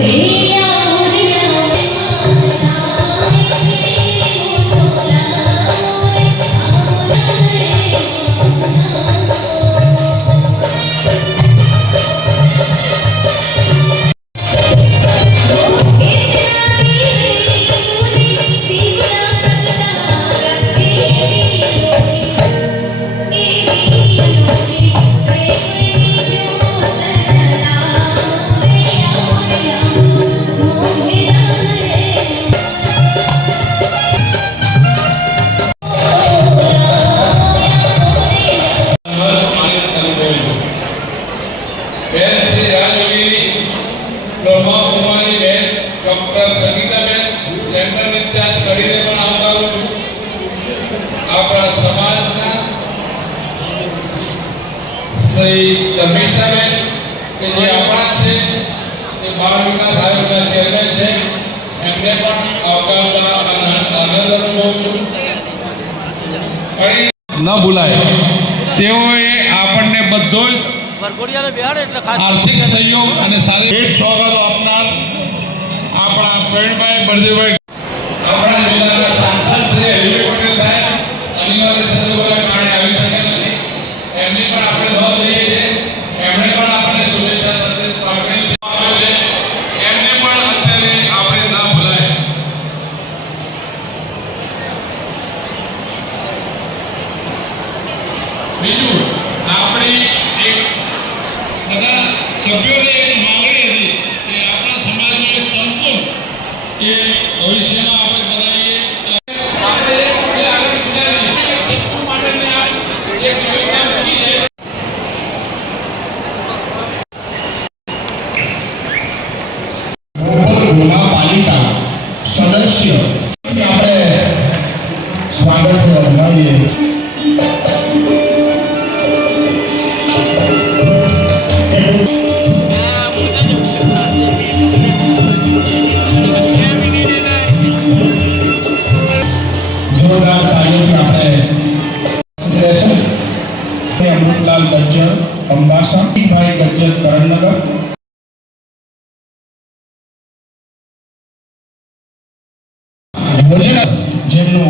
ન ભૂલાય તેઓએ આપણને બધો આર્થિક સહયોગ અને સારી સોગાદો આપનાર આપણા પ્રવીણભાઈ બળદેવભાઈ આપણા જિલ્લાના સાંસદ શ્રી હરિભાઈ પટેલ સાહેબ અનિવાર્ય સંજોગોના કારણે આવી શકે નથી. એમની પણ આપણે નોંધ લઈએ છીએ. એમણે પણ આપણે શુભેચ્છા સંદેશ પાઠવેલ છે. એમને પણ અત્યારે આપણે ના ભૂલાય. બીજું આપણી એક બધા સભ્યોને એક માંગણી હતી કે આપણા સમાજનો એક સંપૂર્ણ એ ભવિષ્યમાં આપણે બનાવીએ આપણે આગળ વિચારીએ સંપૂર્ણ માટેની આ એક યોજના મૂકી છે. પાલિકા સદસ્ય આપણે સ્વાગત વધાવીએ. अमृतलाल गज्जर अंबासा, भाई गज्जर करणनगर, भोजन जेमनो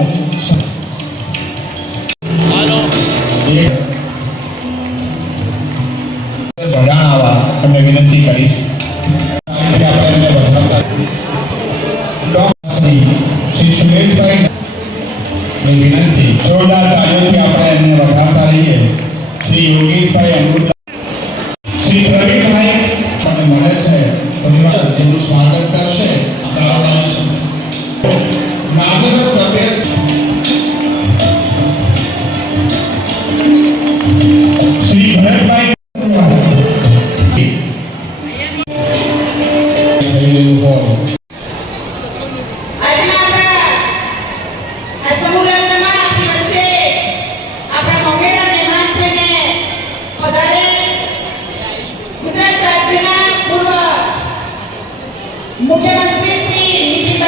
भड़ाण आवा तमे विनंती करीश. श्री सुरेश भाई विनंती जोरदार तालियों થી આપણે એમને વધારતા રહીએ. श्री योगेश भाई अमृत, श्री प्रवीण भाई મને મળે છે પરિવાર જેનું સ્વાગત કરશે નાગરસ પટેલ, श्री ભરતભાઈ मुख्यमंत्री श्री नितिन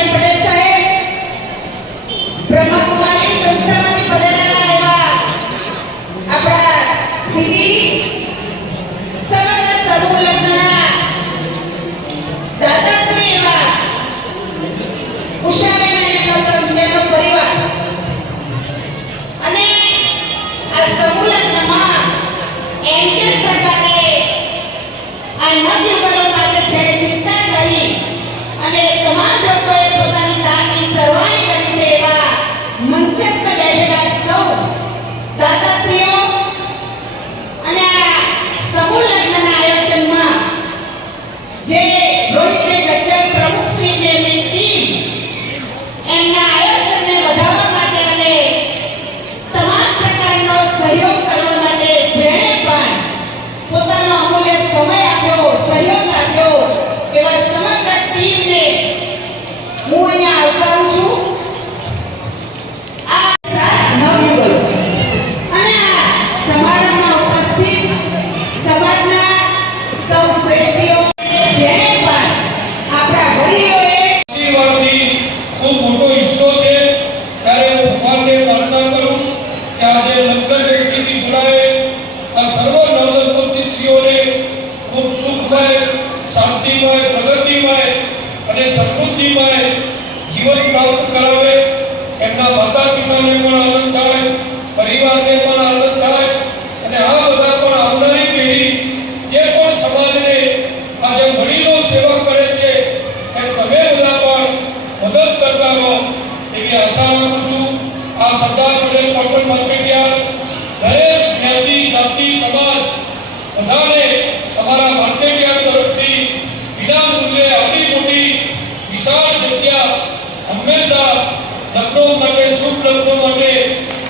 લગ્નો માટે શુભ લગ્નો માટે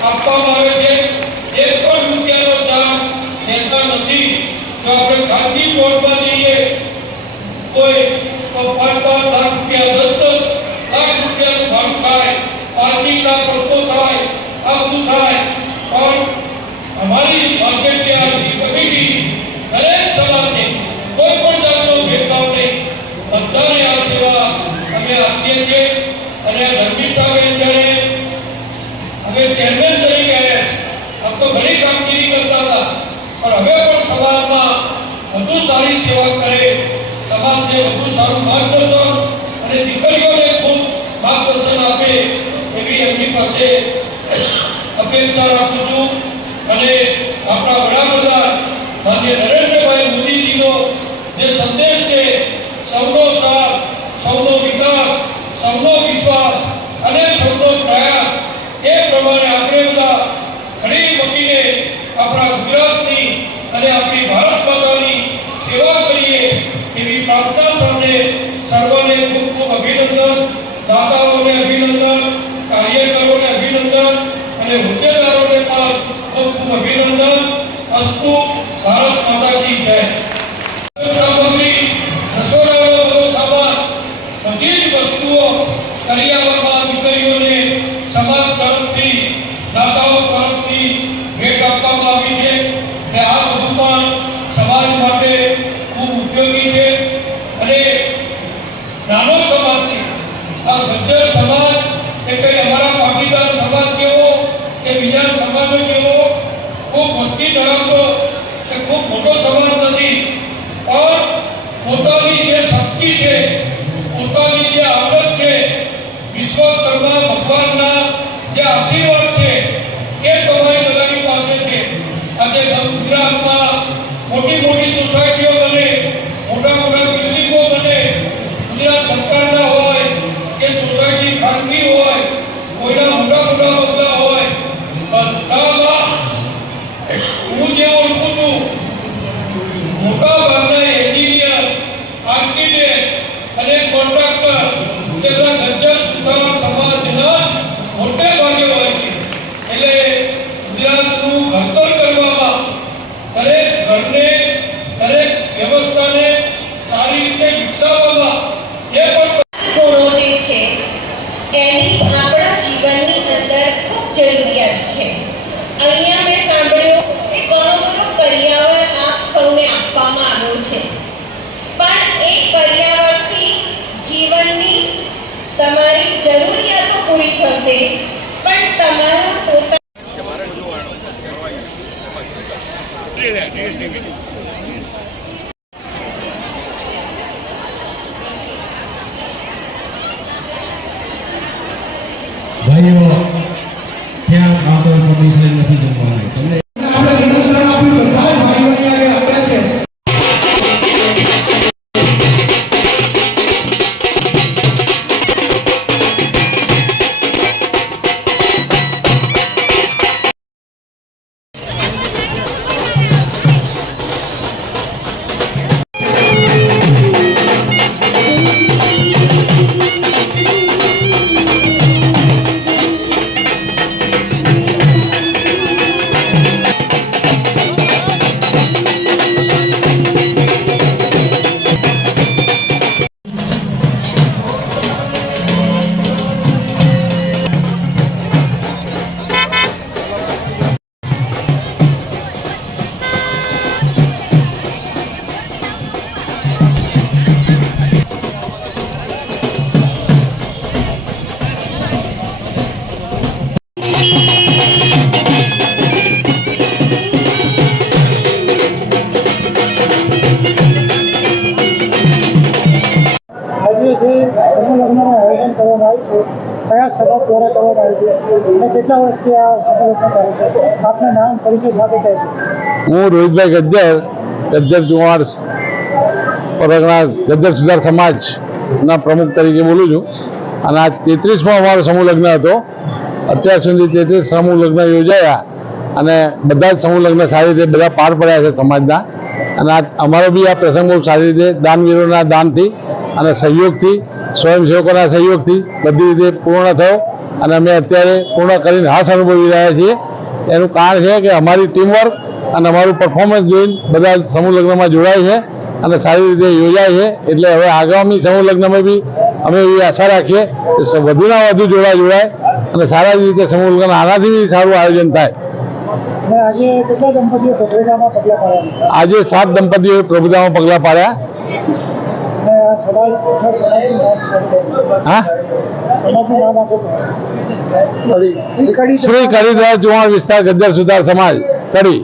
આપવામાં આવે છે. એક પણ રૂપિયાનો ચાર્જ લેતા નથી. જો આપણે ખાનગી કોર્ટમાં જઈએ કોઈ તો 5-5 લાખ રૂપિયા 10-10 લાખ રૂપિયાનું ભાડું થાય, પાર્કિંગના પ્રશ્નો થાય, આ બધું થાય. પણ અમારી માર્કેટયાર્ડની કમિટી દરેક સમાજને કોઈ પણ જાતનો ભેદભાવ નહીં, બધાને આ સેવા અમે આપીએ છીએ. અને ધર્મિષ્ઠાબેન જ્યારે હવે ચેરમેન તરીકે આવ્યા છે, આમ તો ઘણી કામગીરી કરતા હતા, પણ હવે પણ સમાજમાં વધુ સારી સેવા કરે, સમાજને વધુ સારું માર્ગદર્શન અને દીકરીઓને ખૂબ માર્ગદર્શન આપે એવી એમની પાસે અપેક્ષા રાખું છું. અને આપણા વડાપ્રધાન માનનીય નરેન્દ્રભાઈ મોદીજીનો જે સંદેશ છે, સૌનો સાથ, સૌનો વિકાસ, સૌનો વિશ્વાસ અને સૌનો પ્રયાસ, એ પ્રમાણે આપણે બધા ઘણી મૂકીને આપણા ગુજરાતની અને આપણી ભારત માતાની સેવા કરીએ એવી પ્રાર્થના સાથે સર્વને ખૂબ ખૂબ અભિનંદન, દાતાઓને અભિનંદન, કાર્યકરોને અભિનંદન અને હોદ્દેદારોને પણ ખૂબ ખૂબ અભિનંદન. અસ્તુ. ભારત માતા કી જય. સામગ્રી, રસોડાનો બધો સામાન, બધી જ વસ્તુઓ કરિયાવરમાં દીકરીઓને સમાજ તરફથી, દાતાઓ તરફથી ભેટ આપવામાં આવી છે. અને આ બધું પણ સમાજ માટે ખૂબ ઉપયોગી છે. અને નાનો સમાજ છે આ ગજ્જર સમાજ, એ કંઈ અમારા પાટીદાર સમાજ જેવો કે બીજા સમાજો જેવો ખૂબ વસ્તી ધરાવતો કે ખૂબ મોટો સમાજ નથી. પણ પોતાની જે શક્તિ છે, પોતાની જે આવડત છે, વિશ્વકર્મા ભગવાનના જે આશીર્વાદ છે, એ તમારી બધાની પાસે છે. આજે ગુજરાતમાં મોટી મોટી સોસાયટીઓ બને, મોટા મોટા બિલ્ડિંગો બને, ગુજરાત સરકારના હોય કે સોસાયટી ખાનગી હોય, કોઈના મોટા મોટા બંગલા હોય, બધામાં હું જે ઓળખું છું, મોટા ભાગના એન્જિનિયર, આર્કિટેક્ટ અને કોન્ટ્રાક્ટર કે બધા ગજ્જર સુથાર સમાજના મોટે ભાગે હોય છે. એટલે ગુજરાતનું ઘડતર કરવામાં, દરેક ઘરને, દરેક વ્યવસ્થાને સારી રીતે વિકસાવવામાં એ પણ ગુણો જે છે એની આપણા જીવનની અંદર ખૂબ જરૂરિયાત છે. અહીંયા મેં સાંભળ્યું કે ઘણો બધો કરિયાવર આપ સૌને આપવામાં આવ્યો છે, પણ એ કરિયાવરથી જીવનની તમારી જરૂરિયાતો પૂરી થશે, પણ તમારા પોતાના ભાઈઓ ત્યાં આગળ કમિશન નથી જમવાનું તમને આપણે નિમંત્રણ આપ્યું, બધા જ ભાઈઓ અહીંયા આવ્યા છે. કયા સબબ દ્વારા કરવામાં આવ્યું છે અને કેટલા વર્ષથી આ સબબ કરે છે? આપના નામ પરિચય સાથે કહે છે. હું રોહિતભાઈ ગજ્જર, ગજ્જર ચુવાડ પરગણા ગજ્જર સુધાર સમાજના પ્રમુખ તરીકે બોલું છું. અને આ 33માં અમારો સમૂહ લગ્ન હતો. અત્યાર સુધી 33 સમૂહ લગ્ન યોજાયા અને બધા જ સમૂહ લગ્ન સારી રીતે બધા પાર પડ્યા છે સમાજના. અને આ અમારો બી આ પ્રસંગ બહુ સારી રીતે દાનવીરોના દાનથી અને સહયોગથી, સ્વયંસેવકોના સહયોગથી બધી રીતે પૂર્ણ થયો. અને અમે અત્યારે પૂર્ણ કરીને હાશ અનુભવી રહ્યા છીએ. એનું કારણ છે કે અમારી ટીમવર્ક અને અમારું પરફોર્મન્સ જોઈને બધા સમૂહ લગ્નમાં જોડાય છે અને સારી રીતે યોજાય છે. એટલે હવે આગામી સમૂહ લગ્નમાં બી અમે એવી આશા રાખીએ કે વધુના વધુ જોડાય અને સારા રીતે સમૂહ લગ્ન આનાથી બી સારું આયોજન થાય. અને આજે કેટલા દંપતીઓ પ્રભુતામાં પગલાં પાડ્યા? આજે 7 દંપતીઓએ પ્રભુતામાં પગલાં પાડ્યા. અને આ હા, સમાજનું નામ આપો. શ્રી કડીધર ચુવાણ વિસ્તાર ગદ્દર સુધાર સમાજ કડી.